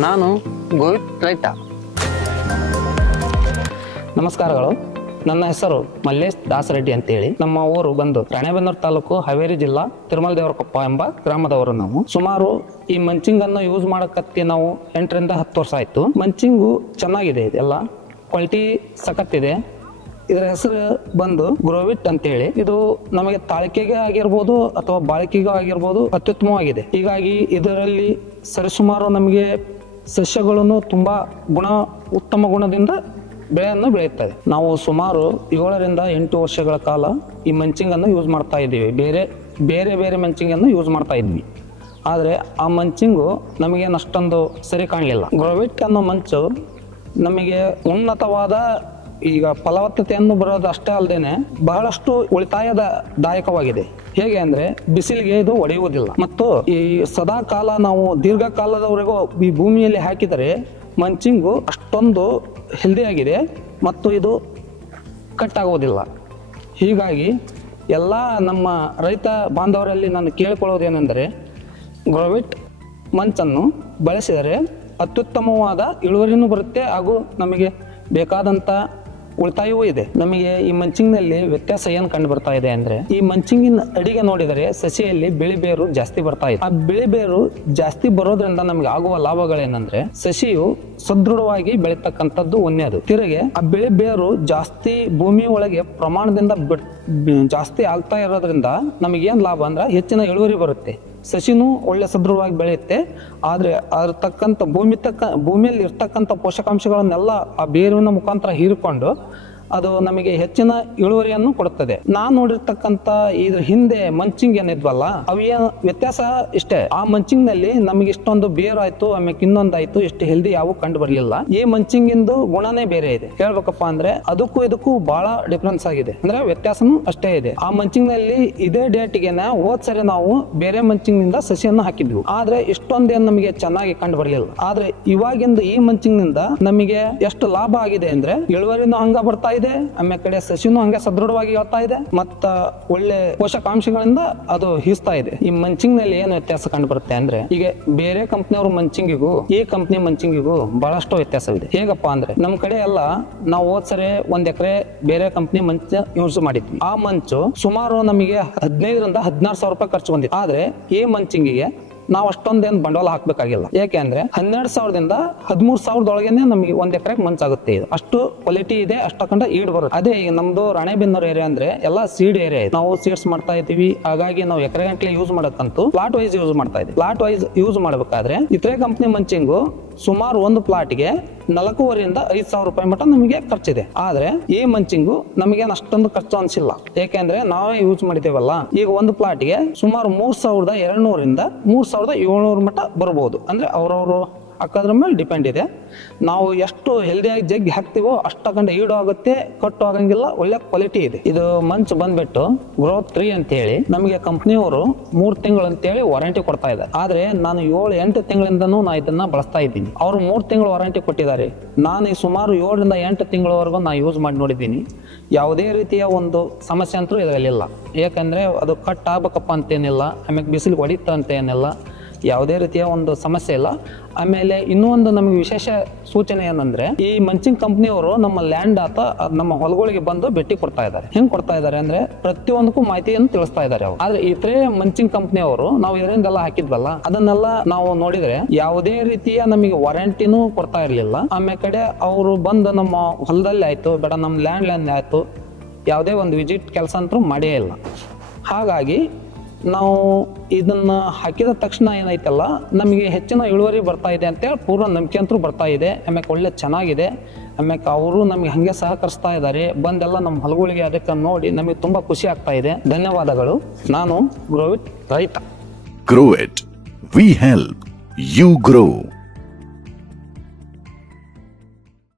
ನಾನು ಗೋವಿಂದ್ ರೈತ. ನಮಸ್ಕಾರಗಳು. ನನ್ನ ಹೆಸರು ಮಲ್ಲೇಶ್ ದಾಸರೆಡ್ಡಿ ಅಂತೇಳಿ. ನಮ್ಮ ಊರು ಬಂದು ರಾಣೆಬೆನ್ನೂರು ತಾಲೂಕು, ಹಾವೇರಿ ಜಿಲ್ಲಾ, ತಿರುಮಲ ದೇವರಕೊಪ್ಪ ಎಂಬ ಗ್ರಾಮದವರು ನಾವು. ಸುಮಾರು ಈ ಮಂಚಿಂಗ್ ಅನ್ನು ಯೂಸ್ ಮಾಡಕತ್ತಿ ನಾವು 8 ರಿಂದ 10 ವರ್ಷ ಆಯ್ತು. ಮಂಚಿಂಗು ಚೆನ್ನಾಗಿದೆ, ಇದೆಲ್ಲ ಕ್ವಾಲಿಟಿ ಸಖತ್ತಿದೆ. ಇದರ ಹೆಸರು ಬಂದು ಗ್ರೋವಿಟ್ ಅಂತೇಳಿ. ಇದು ನಮಗೆ ತಾಳಿಕೆಗೆ ಆಗಿರ್ಬೋದು ಅಥವಾ ಬಾಳಿಕೆಗೆ ಆಗಿರ್ಬೋದು ಅತ್ಯುತ್ತಮವಾಗಿದೆ. ಹೀಗಾಗಿ ಇದರಲ್ಲಿ ಸರಿಸುಮಾರು ನಮಗೆ ಸಸ್ಯಗಳನ್ನು ತುಂಬಾ ಉತ್ತಮ ಗುಣದಿಂದ ಬೆಳೆಯನ್ನು ಬೆಳೆಯುತ್ತದೆ. ನಾವು ಸುಮಾರು 7 ರಿಂದ 8 ವರ್ಷಗಳ ಕಾಲ ಈ ಮಂಚಿಂಗ್ ಅನ್ನು ಯೂಸ್ ಮಾಡ್ತಾ ಇದ್ದೀವಿ. ಬೇರೆ ಬೇರೆ ಮಂಚಿಂಗ್ ಅನ್ನು ಯೂಸ್ ಮಾಡ್ತಾ ಇದ್ವಿ. ಆದರೆ ಆ ಮಂಚಿಂಗು ನಮಗೆ ಅಷ್ಟೊಂದು ಸರಿ ಕಾಣಲಿಲ್ಲ. ಗ್ರೋವಿಟ್ ಅನ್ನೋ ಮಂಚು ನಮಗೆ ಉನ್ನತವಾದ ಈಗ ಫಲವತ್ತತೆಯನ್ನು ಬರೋದು ಅಷ್ಟೇ ಅಲ್ಲದೇನೆ ಬಹಳಷ್ಟು ಉಳಿತಾಯದಾಯಕವಾಗಿದೆ. ಹೇಗೆ ಅಂದ್ರೆ ಬಿಸಿಲಿಗೆ ಇದು ಒಡೆಯುವುದಿಲ್ಲ ಮತ್ತು ಈ ಸದಾ ಕಾಲ ನಾವು ದೀರ್ಘಕಾಲದವರೆಗೂ ಈ ಭೂಮಿಯಲ್ಲಿ ಹಾಕಿದರೆ ಮಂಚಿಂಗು ಅಷ್ಟೊಂದು ಹೆಲ್ದಿ ಆಗಿದೆ ಮತ್ತು ಇದು ಕಟ್ ಆಗುವುದಿಲ್ಲ. ಹೀಗಾಗಿ ಎಲ್ಲ ನಮ್ಮ ರೈತ ಬಾಂಧವರಲ್ಲಿ ನಾನು ಕೇಳಿಕೊಳ್ಳೋದೇನೆಂದರೆ ಗ್ರೋವಿಟ್ ಮಂಚನ್ನು ಬಳಸಿದರೆ ಅತ್ಯುತ್ತಮವಾದ ಇಳುವರಿನೂ ಬರುತ್ತೆ ಹಾಗೂ ನಮಗೆ ಬೇಕಾದಂಥ ಉಳಿತಾಯವೂ ಇದೆ. ನಮಗೆ ಈ ಮಂಚಿಂಗ್ನಲ್ಲಿ ವ್ಯತ್ಯಾಸ ಏನು ಕಂಡು ಬರ್ತಾ ಇದೆ ಅಂದ್ರೆ, ಈ ಮಂಚಿಂಗಿನ ಅಡಿಗೆ ನೋಡಿದರೆ ಸಸಿಯಲ್ಲಿ ಬಿಳಿ ಬೇರು ಜಾಸ್ತಿ ಬರ್ತಾ ಇದೆ. ಆ ಬಿಳಿ ಬೇರು ಜಾಸ್ತಿ ಬರೋದ್ರಿಂದ ನಮಗೆ ಆಗುವ ಲಾಭಗಳೇನಂದ್ರೆ, ಸಸಿಯು ಸದೃಢವಾಗಿ ಬೆಳೀತಕ್ಕಂಥದ್ದು ಒಂದೇದು. ತಿರುಗಿ ಆ ಬಿಳಿ ಬೇರು ಜಾಸ್ತಿ ಭೂಮಿ ಒಳಗೆ ಪ್ರಮಾಣದಿಂದ ಜಾಸ್ತಿ ಆಗ್ತಾ ಇರೋದ್ರಿಂದ ನಮಗೇನು ಲಾಭ ಅಂದ್ರೆ ಹೆಚ್ಚಿನ ಇಳುವರಿ ಬರುತ್ತೆ. ಸಸಿನೂ ಒಳ್ಳೆ ಸದೃಢವಾಗಿ ಬೆಳೆಯುತ್ತೆ. ಆದರೆ ಅದ್ರ ತಕ್ಕಂಥ ಭೂಮಿಯಲ್ಲಿ ಇರ್ತಕ್ಕಂಥ ಪೋಷಕಾಂಶಗಳನ್ನೆಲ್ಲ ಆ ಬೇರಿನ ಮುಖಾಂತರ ಹೀರಿಕೊಂಡು ಅದು ನಮಗೆ ಹೆಚ್ಚಿನ ಇಳುವರಿಯನ್ನು ಕೊಡುತ್ತದೆ. ನಾನು ನೋಡಿರ್ತಕ್ಕಂಥ ಇದ್ರ ಹಿಂದೆ ಮಂಚಿಂಗ್ ಏನಿದ್ವಲ್ಲ, ಅವೇನು ವ್ಯತ್ಯಾಸ ಇಷ್ಟೇ. ಆ ಮಂಚಿಂಗ್ ನಲ್ಲಿ ನಮಗೆ ಇಷ್ಟೊಂದು ಬೇರು ಆಯ್ತು, ಆಮೇಲೆ ಇನ್ನೊಂದಾಯ್ತು, ಇಷ್ಟು ಹೆಲ್ದಿ ಯಾವ ಕಂಡು ಬರಲಿಲ್ಲ. ಈ ಮಂಚಿಂಗ್ ಇಂದು ಗುಣನೇ ಬೇರೆ ಇದೆ. ಹೇಳ್ಬೇಕಪ್ಪ ಅಂದ್ರೆ ಅದಕ್ಕೂ ಇದಕ್ಕೂ ಬಹಳ ಡಿಫ್ರೆನ್ಸ್ ಆಗಿದೆ. ಅಂದ್ರೆ ವ್ಯತ್ಯಾಸನೂ ಅಷ್ಟೇ ಇದೆ. ಆ ಮಂಚಿಂಗ್ ನಲ್ಲಿ ಇದೇ ಡೇಟ್ಗೆ ಹೋದ್ ಸರಿ ನಾವು ಬೇರೆ ಮಂಚಿಂಗ್ ನಿಂದ ಸಸಿಯನ್ನು ಹಾಕಿದ್ವಿ, ಆದ್ರೆ ಇಷ್ಟೊಂದೇನು ನಮಗೆ ಚೆನ್ನಾಗಿ ಕಂಡು ಬರಲಿಲ್ಲ. ಆದ್ರೆ ಇವಾಗಿಂದ ಈ ಮಂಚಿಂಗ್ ನಿಂದ ನಮಗೆ ಎಷ್ಟು ಲಾಭ ಆಗಿದೆ ಅಂದ್ರೆ, ಇಳುವರಿನೂ ಹಂಗ ಬರ್ತಾ ಇದೆ, ಆಮೇಲೆ ಕಡೆ ಸಸಿನೂ ಹಂಗೆ ಸದೃಢವಾಗಿ ಹೇಳ್ತಾ ಇದೆ, ಮತ್ತ ಒಳ್ಳೆ ಪೋಷಕಾಂಶಗಳಿಂದ ಅದು ಹೀಸ್ತಾ ಇದೆ. ಈ ಮಂಚಿಂಗ್ ನಲ್ಲಿ ಏನು ವ್ಯತ್ಯಾಸ ಕಂಡು ಬರುತ್ತೆ ಅಂದ್ರೆ, ಈಗ ಬೇರೆ ಕಂಪ್ನಿಯವ್ರ ಮಂಚಿಂಗಿಗೂ ಈ ಕಂಪ್ನಿ ಮಂಚಿಂಗಿಗೂ ಬಹಳಷ್ಟು ವ್ಯತ್ಯಾಸವಿದೆ. ಹೇಗಪ್ಪ ಅಂದ್ರೆ, ನಮ್ ಕಡೆ ಎಲ್ಲ ನಾವು ಹೋದ್ಸರಿ 1 ಎಕರೆ ಬೇರೆ ಕಂಪ್ನಿ ಮಂಚ ಯೂಸ್ ಮಾಡಿದ್ವಿ. ಆ ಮಂಚು ಸುಮಾರು ನಮಗೆ 15 ರಿಂದ 16 ಸಾವಿರ ರೂಪಾಯಿ ಖರ್ಚು ಬಂದಿತ್ತು. ಆದ್ರೆ ಈ ಮಂಚಿಂಗಿಗೆ ನಾವು ಅಷ್ಟೊಂದೇನು ಬಂಡವಾಳ ಹಾಕ್ಬೇಕಾಗಿಲ್ಲ. ಯಾಕೆ ಅಂದ್ರೆ 12,000ದಿಂದ 13,000ದೊಳಗೇನೆ ನಮಗೆ 1 ಎಕರೆಗೆ ಮಂಚಾಗುತ್ತೆ. ಇದು ಅಷ್ಟು ಕ್ವಾಲಿಟಿ ಇದೆ, ಅಷ್ಟಕ್ಕಂಡ ಈಡ್ ಬರುತ್ತೆ. ಅದೇ ಈಗ ನಮ್ದು ರಾಣೆಬೆನ್ನೂರು ಏರಿಯಾ ಅಂದ್ರೆ ಎಲ್ಲ ಸೀಡ್ ಏರಿಯಾ ಇದೆ. ನಾವು ಸೀಡ್ಸ್ ಮಾಡ್ತಾ ಇದ್ದೀವಿ. ಹಾಗಾಗಿ ನಾವು ಎಕರೆ ಗಂಟ್ಲೆ ಯೂಸ್ ಮಾಡಕ್ಕಂತೂ ಪ್ಲಾಟ್ ವೈಸ್ ಯೂಸ್ ಮಾಡ್ತಾ ಇದ್ದೀವಿ. ಪ್ಲಾಟ್ ವೈಸ್ ಯೂಸ್ ಮಾಡ್ಬೇಕಾದ್ರೆ ಇತರೆ ಕಂಪ್ನಿ ಮಂಚಿಂಗು ಸುಮಾರು ಒಂದು ಪ್ಲಾಟ್ಗೆ 4,500 ರಿಂದ 5,000 ರೂಪಾಯಿ ಮಟ್ಟ ನಮಗೆ ಖರ್ಚಿದೆ. ಆದ್ರೆ ಈ ಮಂಚಿಂಗು ನಮಗೇನು ಅಷ್ಟೊಂದು ಖರ್ಚು ಅನ್ಸಿಲ್ಲ. ಯಾಕೆಂದ್ರೆ ನಾವೇ ಯೂಸ್ ಮಾಡಿದ್ದೇವಲ್ಲ. ಈಗ ಒಂದು ಪ್ಲಾಟ್ಗೆ ಸುಮಾರು 3,200 ರಿಂದ 3,700 ಮಟ್ಟ ಬರ್ಬೋದು. ಅಂದ್ರೆ ಅವ್ರವ್ರು ಹಾಕೋದ್ರ ಮೇಲೆ ಡಿಪೆಂಡ್ ಇದೆ. ನಾವು ಎಷ್ಟು ಹೆಲ್ದಿಯಾಗಿ ಜಗ್ಗಿ ಹಾಕ್ತಿವೋ ಅಷ್ಟಕ್ಕಂಡ ಈಡು ಆಗುತ್ತೆ, ಕಟ್ಟು ಆಗಂಗಿಲ್ಲ, ಒಳ್ಳೆ ಕ್ವಾಲಿಟಿ ಇದೆ. ಇದು ಮಂಚ್ ಬಂದ್ಬಿಟ್ಟು ಗ್ರೋತ್ 3 ಅಂತ ಹೇಳಿ ನಮಗೆ ಕಂಪ್ನಿಯವರು 3 ತಿಂಗಳು ಅಂತೇಳಿ ವಾರಂಟಿ ಕೊಡ್ತಾ ಇದ್ದಾರೆ. ಆದ್ರೆ ನಾನು 7-8 ತಿಂಗಳಿಂದನೂ ನಾ ಇದನ್ನ ಬಳಸ್ತಾ ಇದ್ದೀನಿ. ಅವರು 3 ತಿಂಗಳು ವಾರಂಟಿ ಕೊಟ್ಟಿದ್ದಾರೆ. ನಾನು ಈ ಸುಮಾರು 7 ರಿಂದ 8 ತಿಂಗಳವರೆಗೂ ನಾ ಯೂಸ್ ಮಾಡಿ ನೋಡಿದ್ದೀನಿ. ಯಾವುದೇ ರೀತಿಯ ಒಂದು ಸಮಸ್ಯೆ ಅಂತೂ ಇದರಲ್ಲಿಲ್ಲ. ಯಾಕಂದ್ರೆ ಅದು ಕಟ್ ಆಗ್ಬೇಕಪ್ಪ ಅಂತೇನಿಲ್ಲ, ಆಮೇಲೆ ಬಿಸಿಲಿಗೆ ಹೊಡಿತ ಅಂತ ಏನಿಲ್ಲ, ಯಾವುದೇ ರೀತಿಯ ಒಂದು ಸಮಸ್ಯೆ ಇಲ್ಲ. ಆಮೇಲೆ ಇನ್ನೂ ಒಂದು ನಮಗೆ ವಿಶೇಷ ಸೂಚನೆ ಏನಂದ್ರೆ, ಈ ಮಂಚಿಂಗ್ ಕಂಪ್ನಿಯವರು ನಮ್ಮ ಲ್ಯಾಂಡ್ ಅಥವಾ ನಮ್ಮ ಹೊಲಗಳಿಗೆ ಬಂದು ಭೇಟಿ ಕೊಡ್ತಾ ಇದ್ದಾರೆ. ಹೆಂಗ್ ಕೊಡ್ತಾ ಇದ್ದಾರೆ ಅಂದ್ರೆ, ಪ್ರತಿಯೊಂದಕ್ಕೂ ಮಾಹಿತಿಯನ್ನು ತಿಳಿಸ್ತಾ ಇದ್ದಾರೆ ಅವರು. ಆದ್ರೆ ಇತರೆ ಮಂಚಿಂಗ್ ಕಂಪ್ನಿಯವರು ನಾವು ಇದರಿಂದೆಲ್ಲ ಹಾಕಿದ್ವಲ್ಲ, ಅದನ್ನೆಲ್ಲ ನಾವು ನೋಡಿದ್ರೆ ಯಾವುದೇ ರೀತಿಯ ನಮಗೆ ವಾರಂಟಿನೂ ಕೊಡ್ತಾ ಇರಲಿಲ್ಲ. ಆಮೇಲೆ ಕಡೆ ಅವರು ಬಂದು ನಮ್ಮ ಹೊಲದಲ್ಲಿ ಆಯ್ತು ಬೇಡ ನಮ್ಮ ಲ್ಯಾಂಡ್ ಆಯ್ತು ಯಾವುದೇ ಒಂದು ವಿಸಿಟ್ ಕೆಲಸ ಅಂತೂ ಮಾಡೇ ಇಲ್ಲ. ಹಾಗಾಗಿ ನಾವು ಇದನ್ನ ಹಾಕಿದ ತಕ್ಷಣ ಏನೈತಲ್ಲ, ನಮಗೆ ಹೆಚ್ಚಿನ ಇಳುವರಿ ಬರ್ತಾ ಇದೆ ಅಂತೇಳಿ ಪೂರ್ವ ನಂಬಿಕೆ ಅಂತೂ ಬರ್ತಾ ಇದೆ. ಆಮೇಲೆ ಒಳ್ಳೆ ಚೆನ್ನಾಗಿದೆ. ಆಮೇಲೆ ಅವರು ನಮಗೆ ಹಂಗೆ ಸಹಕರಿಸ್ತಾ ಇದ್ದಾರೆ. ಬಂದೆಲ್ಲ ನಮ್ಮ ಹೊಲಗಳಿಗೆ ಅದಕ್ಕೆ ನೋಡಿ ನಮಗೆ ತುಂಬಾ ಖುಷಿ ಆಗ್ತಾ ಇದೆ. ಧನ್ಯವಾದಗಳು. ನಾನು ಗ್ರೋವಿಟ್ ರೈತ. ಗ್ರೋವಿಟ್, ವಿ ಹೆಲ್ಪ್ ಯು ಗ್ರೋ.